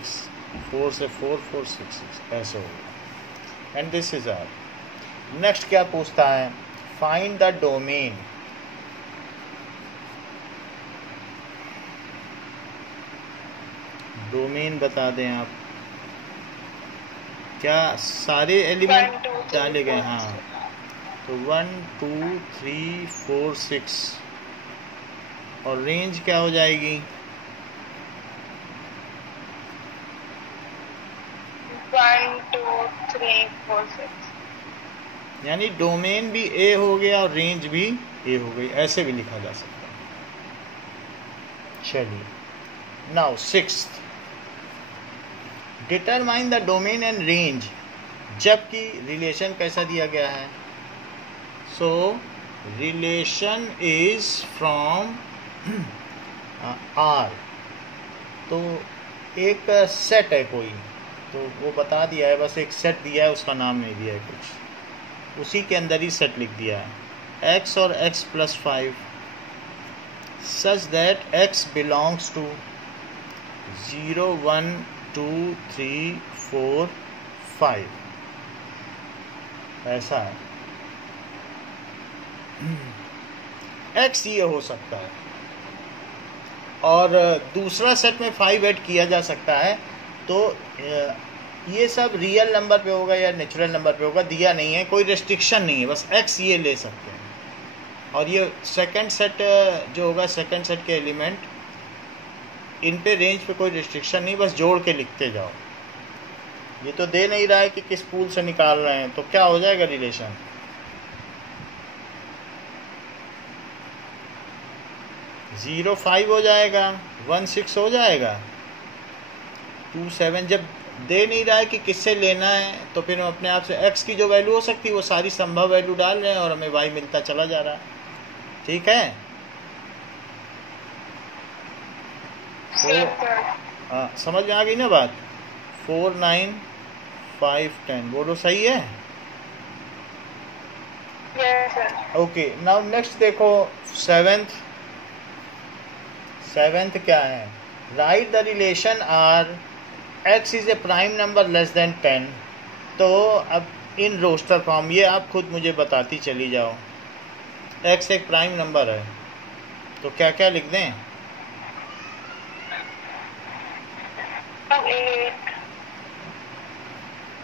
4 से 4 4 6 6, ऐसे होगा। And this is R. Next क्या पूछता है? Find the domain. डोमेन बता दें आप। क्या सारे एलिमेंट डाले गए? हाँ, तो 1 2 3 4 6 और रेंज क्या हो जाएगी? 1 2 3 4 6। यानी डोमेन भी ए हो गया और रेंज भी ए हो गई, ऐसे भी लिखा जा सकता है। चलिए, now 6th, determine the domain and range, जबकि रिलेशन कैसा दिया गया है? So relation is from R, तो एक सेट है कोई, तो वो बता दिया है, बस एक सेट दिया है, उसका नाम नहीं दिया है कुछ, उसी के अंदर ही सेट लिख दिया है। x और x + 5 such that x belongs to 0 1 2 3 4 5, ऐसा है। x ये हो सकता है और दूसरा सेट में 5 ऐड किया जा सकता है, तो ये सब रियल नंबर पे होगा या नेचुरल नंबर पे होगा, दिया नहीं है, कोई रेस्ट्रिक्शन नहीं है, बस x ये ले सकते हैं। और ये सेकंड सेट जो होगा, सेकंड सेट के एलिमेंट, इन पे रेंज पे कोई रिस्ट्रिक्शन नहीं, बस जोड़ के लिखते जाओ। ये तो दे नहीं रहा है कि किस पूल से निकाल रहे हैं, तो क्या हो जाएगा रिलेशन? जीरो 5 हो जाएगा, 1 6 हो जाएगा, 2 7। जब दे नहीं रहा है कि किससे लेना है, तो फिर हम अपने आप से x की जो वैल्यू हो सकती है वो सारी संभव वैल्यू डाल रहे हैं और हमें y मिलता चला जा रहा है। ठीक है? हाँ, समझ में आ गई ना बात? 4 9 5 10, बोलो सही है? ओके, नाउ नेक्स्ट देखो, 7th क्या है? Write the relation R x is a prime number less than 10। तो अब इन रोस्टर फॉर्म, ये आप खुद मुझे बताती चली जाओ। x एक प्राइम नंबर है, तो क्या क्या लिख दें?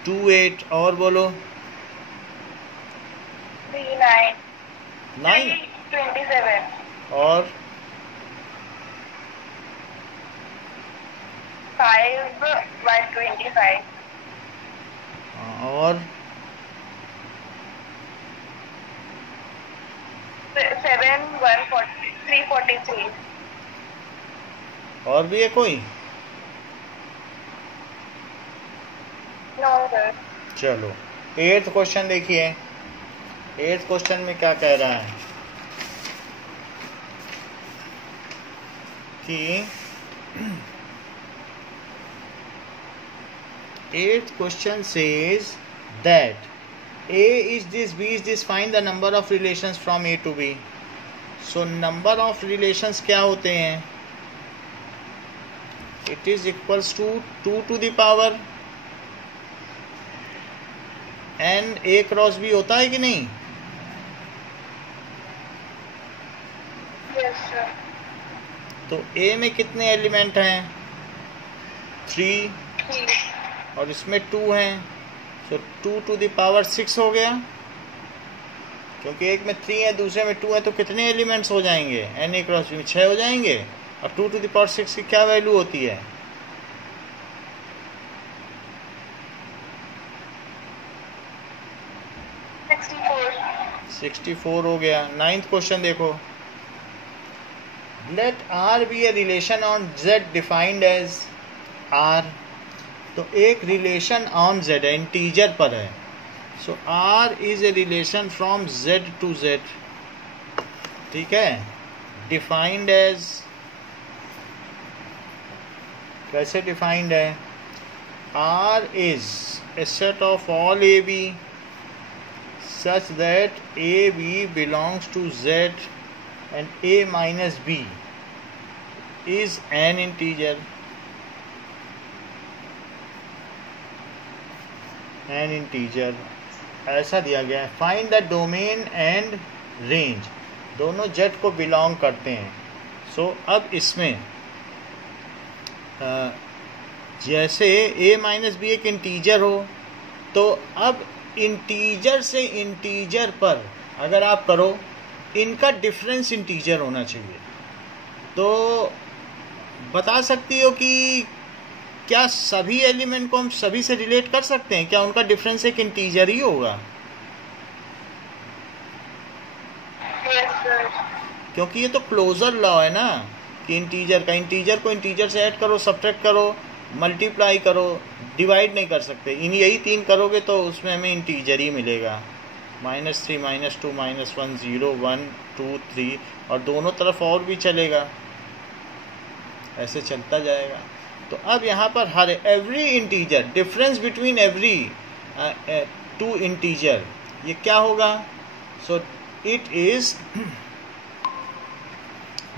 2 8 और बोलो 3 9 9 27 और 5 125 और 7 343। और भी है कोई? No sir. चलो 8th क्वेश्चन देखिए। 8th क्वेश्चन में क्या कह रहा है कि 8th question says that A is this, B is this, find the number of relations from A to B. So number of relations क्या होते हैं? It is equals to 2 to the power n A cross B होता है कि नहीं? Yes, sir. तो A में कितने एलिमेंट हैं? 3 3. और इसमें 2 हैं, सो 2 to the power 6 हो गया, क्योंकि एक में 3 है दूसरे में 2 है, तो कितने एलिमेंट्स हो जाएंगे? n A क्रॉस B 6 हो जाएंगे। और 2 to the power 6 की क्या वैल्यू होती है? 64 हो गया। 9th क्वेश्चन देखो, let R be a relation on Z defined as R। तो एक रिलेशन ऑन Z है, इंटीजर पर है, so R is a relation from Z to Z, ठीक है। डिफाइंड एज, कैसे डिफाइंड है? R is a set of all A B such that AB belongs to Z and A minus B is an integer. An integer ऐसा दिया गया है। Find the domain and range, दोनों Z को belong करते हैं। सो अब इसमें जैसे A माइनस बी एक इंटीजर हो, तो अब इंटीजर से इंटीजर पर अगर आप करो, इनका डिफरेंस इंटीजर होना चाहिए। तो बता सकती हो कि क्या सभी एलिमेंट को हम सभी से रिलेट कर सकते हैं? क्या उनका डिफरेंस एक इंटीजर ही होगा? Yes, sir. क्योंकि ये तो क्लोजर लॉ है ना, कि इंटीजर का इंटीजर को इंटीजर से ऐड करो, सब्ट्रैक्ट करो, मल्टीप्लाई करो, डिवाइड नहीं कर सकते। इन यही 3 करोगे तो उसमें हमें इंटीजर ही मिलेगा। -3 -2 -1 0 1 2 3, और दोनों तरफ और भी चलेगा, ऐसे चलता जाएगा। तो अब यहाँ पर हर every integer, difference between every 2 integer, ये क्या होगा? So it is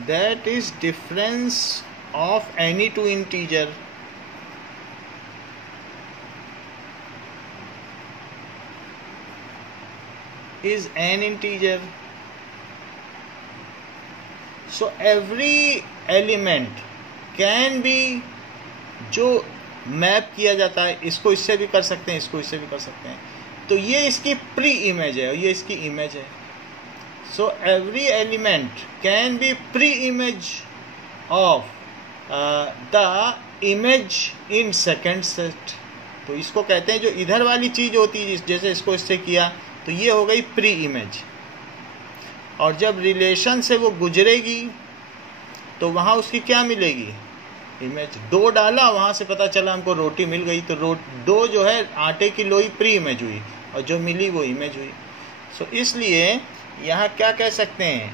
that is difference of any 2 integer is an integer. So every element can be, जो मैप किया जाता है, इसको इससे भी कर सकते हैं, इसको इससे भी कर सकते हैं। तो ये इसकी प्री इमेज है और ये इसकी इमेज है। So every element can be pre image of the image in second set. तो इसको कहते हैं, जो इधर वाली चीज़ होती है, जैसे इसको इससे किया तो ये हो गई प्री इमेज, और जब रिलेशन से वो गुजरेगी तो वहाँ उसकी क्या मिलेगी? इमेज। डो डाला, वहाँ से पता चला हमको रोटी मिल गई, तो डो जो है आटे की लोई प्री इमेज हुई, और जो मिली वो इमेज हुई। सो इसलिए यहाँ क्या कह सकते हैं?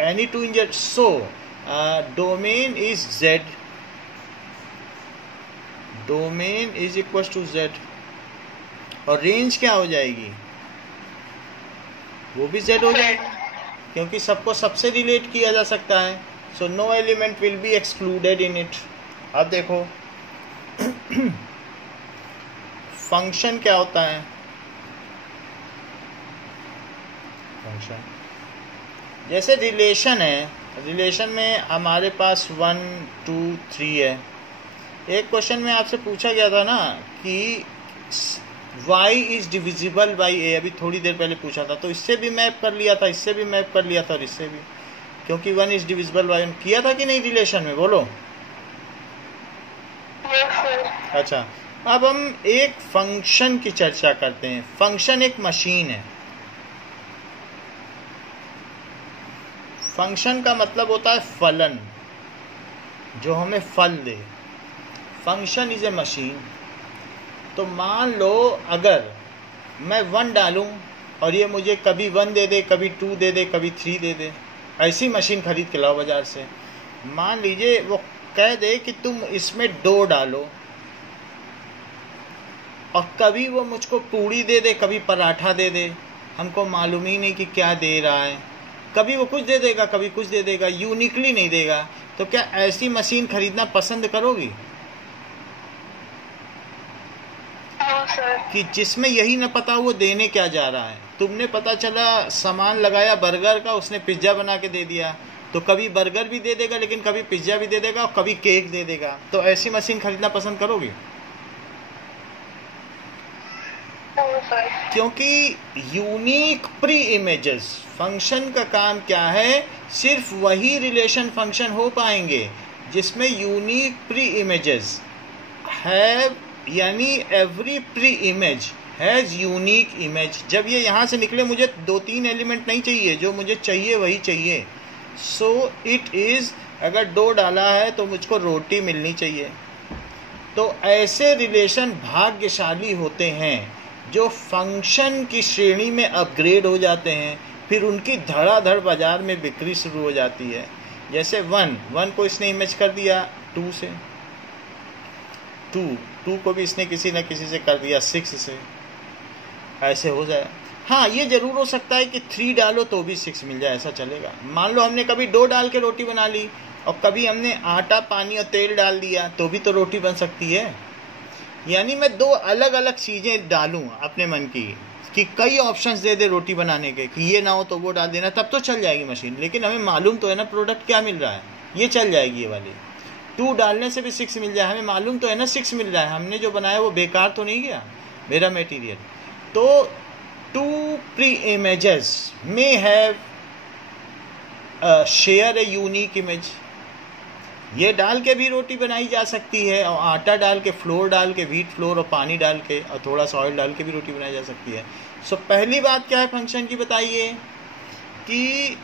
Any 2 integer, so domain is Z, domain is equal to Z, और रेंज क्या हो जाएगी? वो भी Z हो जाएगा, क्योंकि सबको सबसे रिलेट किया जा सकता है। So no element will be excluded in it. अब देखो फंक्शन क्या होता है? फंक्शन जैसे रिलेशन है, रिलेशन में हमारे पास 1 2 3 है। एक क्वेश्चन में आपसे पूछा गया था ना कि y is divisible by a, अभी थोड़ी देर पहले पूछा था, तो इससे भी मैप कर लिया था, इससे भी मैप कर लिया था, और इससे भी, क्योंकि 1 इज डिविजिबल बाई 1 किया था कि नहीं रिलेशन में? बोलो। Yes, sir. अच्छा, अब हम एक फंक्शन की चर्चा करते हैं। फंक्शन एक मशीन है। फंक्शन का मतलब होता है फलन, जो हमें फल दे। Function is a machine. तो मान लो अगर मैं 1 डालूं और ये मुझे कभी 1 दे दे, कभी 2 दे दे, कभी 3 दे दे। ऐसी मशीन खरीद के लाओ बाज़ार से। मान लीजिए वो कह दे कि तुम इसमें डो डालो, और कभी वो मुझको पूड़ी दे दे, कभी पराठा दे दे, हमको मालूम ही नहीं कि क्या दे रहा है। कभी वो कुछ दे देगा, कभी कुछ दे देगा, यूनिकली नहीं देगा। तो क्या ऐसी मशीन खरीदना पसंद करोगी कि जिसमें यही न पता वो देने क्या जा रहा है? तुमने पता चला सामान लगाया बर्गर का, उसने पिज्ज़ा बना के दे दिया, तो कभी बर्गर भी दे देगा, लेकिन कभी पिज्ज़ा भी दे देगा, और कभी केक दे देगा। तो ऐसी मशीन खरीदना पसंद करोगी? क्योंकि यूनिक प्री इमेजेस फंक्शन का काम क्या है, सिर्फ वही रिलेशन फंक्शन हो पाएंगे जिसमें यूनिक प्री इमेजेस हैव, यानी every pre image has unique image. जब ये यहाँ से निकले मुझे 2-3 एलिमेंट नहीं चाहिए, जो मुझे चाहिए वही चाहिए। सो इट इज़, अगर डो डाला है तो मुझको रोटी मिलनी चाहिए। तो ऐसे रिलेशन भाग्यशाली होते हैं जो फंक्शन की श्रेणी में अपग्रेड हो जाते हैं, फिर उनकी धड़ाधड़ बाजार में बिक्री शुरू हो जाती है। जैसे 1 को इसने इमेज कर दिया 2 से, 2 को भी इसने किसी न किसी से कर दिया 6 से, ऐसे हो जाए। हाँ, ये ज़रूर हो सकता है कि 3 डालो तो भी 6 मिल जाए, ऐसा चलेगा। मान लो हमने कभी डो डाल के रोटी बना ली, और कभी हमने आटा, पानी और तेल डाल दिया, तो भी तो रोटी बन सकती है। यानी मैं 2 अलग अलग चीज़ें डालूं अपने मन की, कि कई ऑप्शंस दे दे रोटी बनाने के, कि ये ना हो तो वो डाल देना, तब तो चल जाएगी मशीन। लेकिन हमें मालूम तो है ना प्रोडक्ट क्या मिल रहा है, ये चल जाएगी ये वाली। 2 डालने से भी 6 मिल जाए, हमें मालूम तो है ना 6 मिल रहा है, हमने जो बनाया वो बेकार तो नहीं गया मेरा मटेरियल। तो 2 pre images may have share a unique image. ये डाल के भी रोटी बनाई जा सकती है, और आटा डाल के, फ्लोर डाल के, व्हीट फ्लोर और पानी डाल के और थोड़ा सा ऑयल डाल के भी रोटी बनाई जा सकती है। सो पहली बात क्या है फंक्शन की, बताइए कि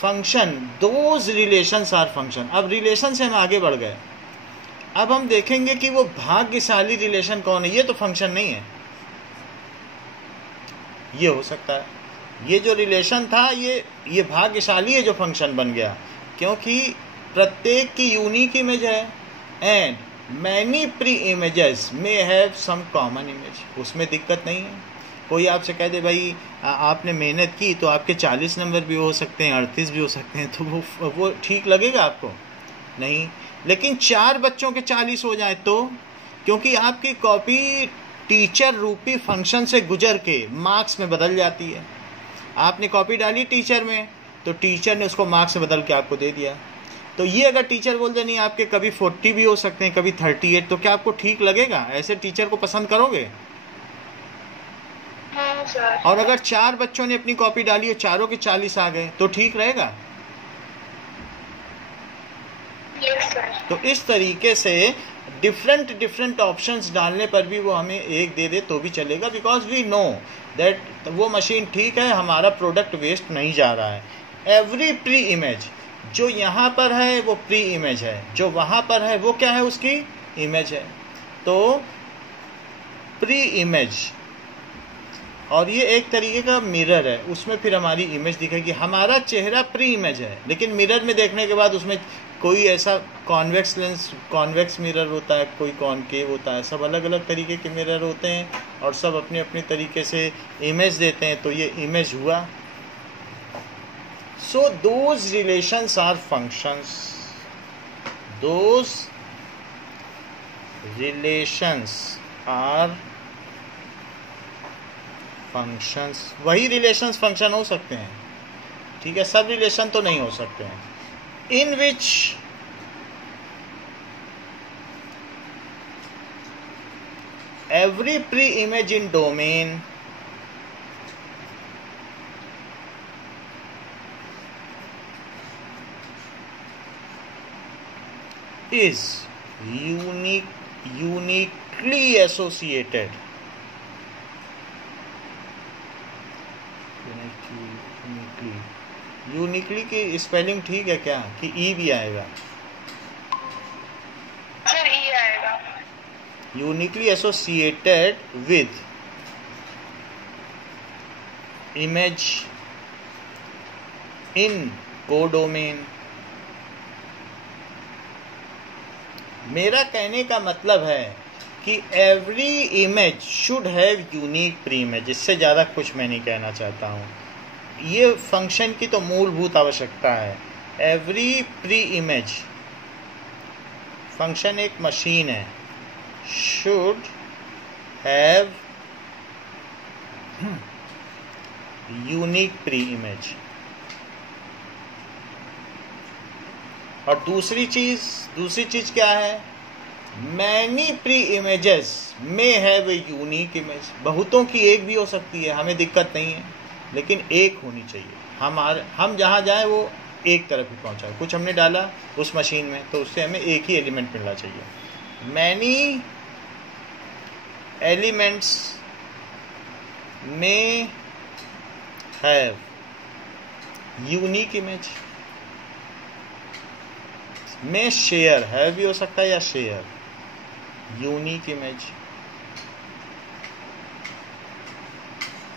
function, those relations are function. अब रिलेशन से हम आगे बढ़ गए, अब हम देखेंगे कि वो भाग्यशाली रिलेशन कौन है। ये तो फंक्शन नहीं है, ये हो सकता है ये जो रिलेशन था ये भाग्यशाली है जो फंक्शन बन गया, क्योंकि प्रत्येक की यूनिक इमेज है, एंड मैनी प्री इमेजेस में हैव सम कॉमन इमेज। उसमें दिक्कत नहीं है। कोई आपसे कह दे भाई आपने मेहनत की तो आपके 40 नंबर भी हो सकते हैं, 38 भी हो सकते हैं, तो वो ठीक लगेगा आपको? नहीं। लेकिन 4 बच्चों के 40 हो जाए तो, क्योंकि आपकी कॉपी टीचर रूपी फंक्शन से गुजर के मार्क्स में बदल जाती है। आपने कॉपी डाली टीचर में, तो टीचर ने उसको मार्क्स में बदल के आपको दे दिया। तो ये अगर टीचर बोल दे नहीं आपके कभी 40 भी हो सकते हैं, कभी 38, तो क्या आपको ठीक लगेगा? ऐसे टीचर को पसंद करोगे? और अगर 4 बच्चों ने अपनी कॉपी डाली और चारों के 40 आ गए, तो ठीक रहेगा? तो इस तरीके से डिफरेंट ऑप्शंस डालने पर भी वो हमें एक दे दे तो भी चलेगा, बिकॉज वी नो दैट वो मशीन ठीक है, हमारा प्रोडक्ट वेस्ट नहीं जा रहा है। एवरी प्री इमेज, जो यहाँ पर है वो प्री इमेज है, जो वहाँ पर है वो क्या है, उसकी इमेज है। तो प्री इमेज, और ये एक तरीके का मिरर है, उसमें फिर हमारी इमेज दिखेगी। हमारा चेहरा प्री इमेज है, लेकिन मिरर में देखने के बाद उसमें कोई ऐसा कॉन्वेक्स लेंस, कॉन्वेक्स मिरर होता है, कोई कॉनकेव होता है, सब अलग अलग तरीके के मिरर होते हैं, और सब अपने अपने तरीके से इमेज देते हैं। तो ये इमेज हुआ। So those relations are functions. Those relations are functions. वही relations function हो सकते हैं, ठीक है? सब relation तो नहीं हो सकते हैं। In which every pre-image in domain is uniquely associated. Uniquely की स्पेलिंग ठीक है क्या, कि ई भी आएगा? सर ई आएगा। Uniquely associated with image in codomain. मेरा कहने का मतलब है कि every image should have unique pre image. इससे ज़्यादा कुछ मैं नहीं कहना चाहता हूँ। ये फंक्शन की तो मूलभूत आवश्यकता है। एवरी प्री इमेज, फंक्शन एक मशीन है, should have unique pre image. और दूसरी चीज क्या है? मैनी प्री इमेजेस में हैव ए यूनिक इमेज। बहुतों की एक भी हो सकती है, हमें दिक्कत नहीं है, लेकिन एक होनी चाहिए। हम जहाँ जाए वो एक तरफ ही पहुँचाए। कुछ हमने डाला उस मशीन में तो उससे हमें एक ही एलिमेंट मिलना चाहिए। मैनी एलिमेंट्स में हैव यूनिक इमेज। में शेयर है भी हो सकता है या शेयर, यूनिक इमेज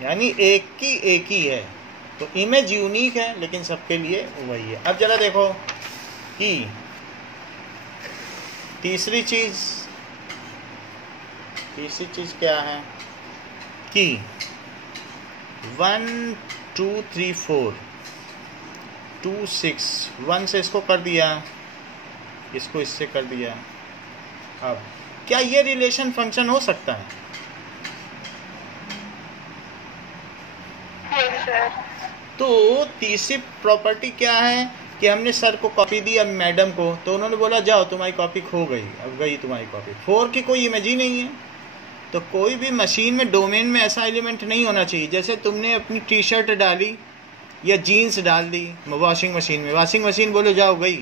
यानी एक ही है। तो इमेज यूनिक है लेकिन सबके लिए वही है। अब जरा देखो कि तीसरी चीज क्या है कि 1 2 3 4 2 6 1 से इसको कर दिया, इसको इससे कर दिया। अब क्या ये रिलेशन फंक्शन हो सकता है? तो तीसरी प्रॉपर्टी क्या है कि हमने सर को कॉपी दी, अब मैडम को, तो उन्होंने बोला जाओ तुम्हारी कॉपी खो गई। अब गई तुम्हारी कॉपी। 4 की कोई इमेज ही नहीं है। तो कोई भी मशीन में डोमेन में ऐसा एलिमेंट नहीं होना चाहिए। जैसे तुमने अपनी टी शर्ट डाली या जीन्स डाल दी वॉशिंग मशीन में, वॉशिंग मशीन बोलो जाओ गई,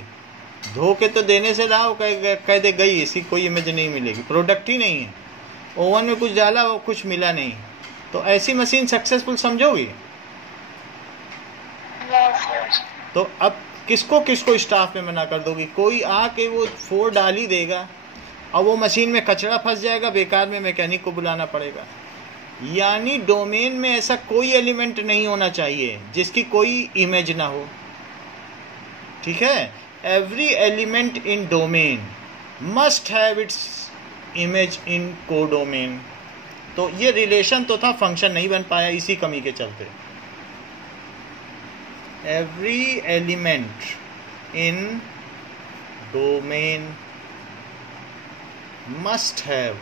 धो के तो देने से लाओ, कह दे गई, इसकी कोई इमेज नहीं मिलेगी, प्रोडक्ट ही नहीं है। ओवन में कुछ डाला वो कुछ मिला नहीं, तो ऐसी मशीन सक्सेसफुल समझोगी? तो अब किसको स्टाफ में मना कर दोगी? कोई आके वो 4 डाल ही देगा और वो मशीन में कचरा फंस जाएगा, बेकार में मैकेनिक को बुलाना पड़ेगा। यानी डोमेन में ऐसा कोई एलिमेंट नहीं होना चाहिए जिसकी कोई इमेज ना हो। ठीक है? Every element in domain must have its image in codomain. तो ये रिलेशन तो था, फंक्शन नहीं बन पाया इसी कमी के चलते। Every element in domain must have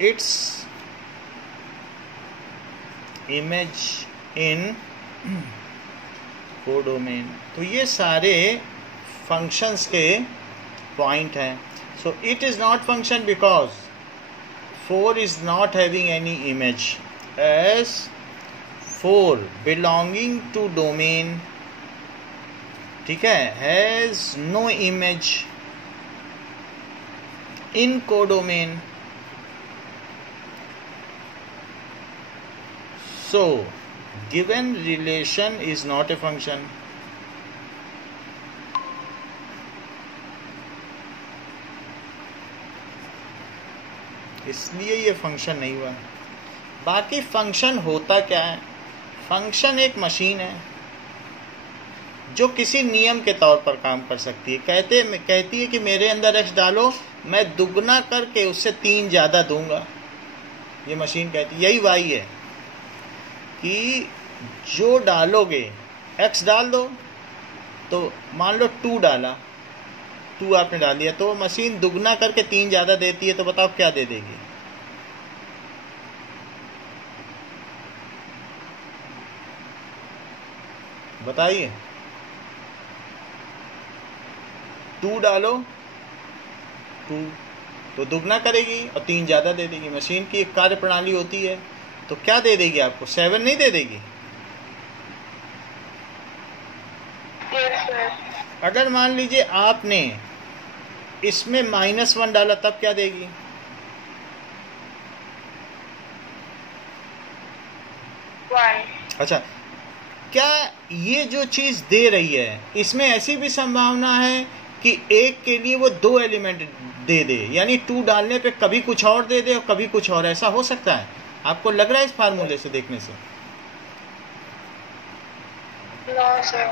its image in codomain। तो ये सारे functions के point हैं। So it is not function because 4 is not having any image, as 4 belonging to domain, ठीक है, has no image in codomain। So given relation is not a function। इसलिए ये function नहीं हुआ। बाकी फंक्शन होता क्या है? फंक्शन एक मशीन है जो किसी नियम के तौर पर काम कर सकती है। कहती है कि मेरे अंदर x डालो, मैं दुगना करके उससे 3 ज़्यादा दूंगा। ये मशीन कहती है। यही y है कि जो डालोगे, x डाल दो, तो मान लो 2 डाला, 2 आपने डाल दिया, तो मशीन दुगना करके 3 ज़्यादा देती है। तो बताओ क्या दे देगी? बताइए। 2 डालो, 2 तो दुगना करेगी और 3 ज़्यादा दे देगी। मशीन की एक कार्य प्रणाली होती है। तो क्या दे देगी आपको? 7 नहीं दे देगी? अगर मान लीजिए आपने इसमें -1 डाला, तब क्या देगी? अच्छा, क्या ये जो चीज़ दे रही है इसमें ऐसी भी संभावना है कि एक के लिए वो 2 एलिमेंट दे दे, यानी 2 डालने पे कभी कुछ और दे दे और कभी कुछ और, ऐसा हो सकता है? आपको लग रहा है इस फार्मूले से देखने से? No sir.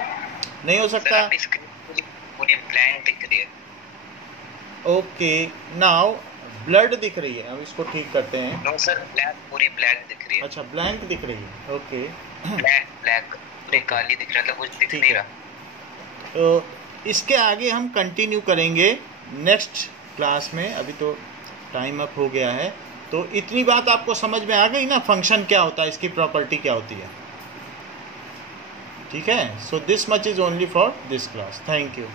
नहीं हो सकता? सर आपकी स्क्रीन पूरी ब्लैंक दिख रही है। ओके, नाउ ब्लड दिख रही है, अब इसको ठीक करते हैं। नो सर, ब्लैक, पूरी ब्लैक दिख रही है। अच्छा, ब्लैंक दिख रही है, ओके। ब्लैक पूरी काली दिख रहा है, कुछ दिख नहीं रहा। तो इसके आगे हम कंटिन्यू करेंगे नेक्स्ट क्लास में, अभी तो टाइम अप हो गया है। तो इतनी बात आपको समझ में आ गई ना, फंक्शन क्या होता है, इसकी प्रॉपर्टी क्या होती है, ठीक है? So this much is only for this class. Thank you.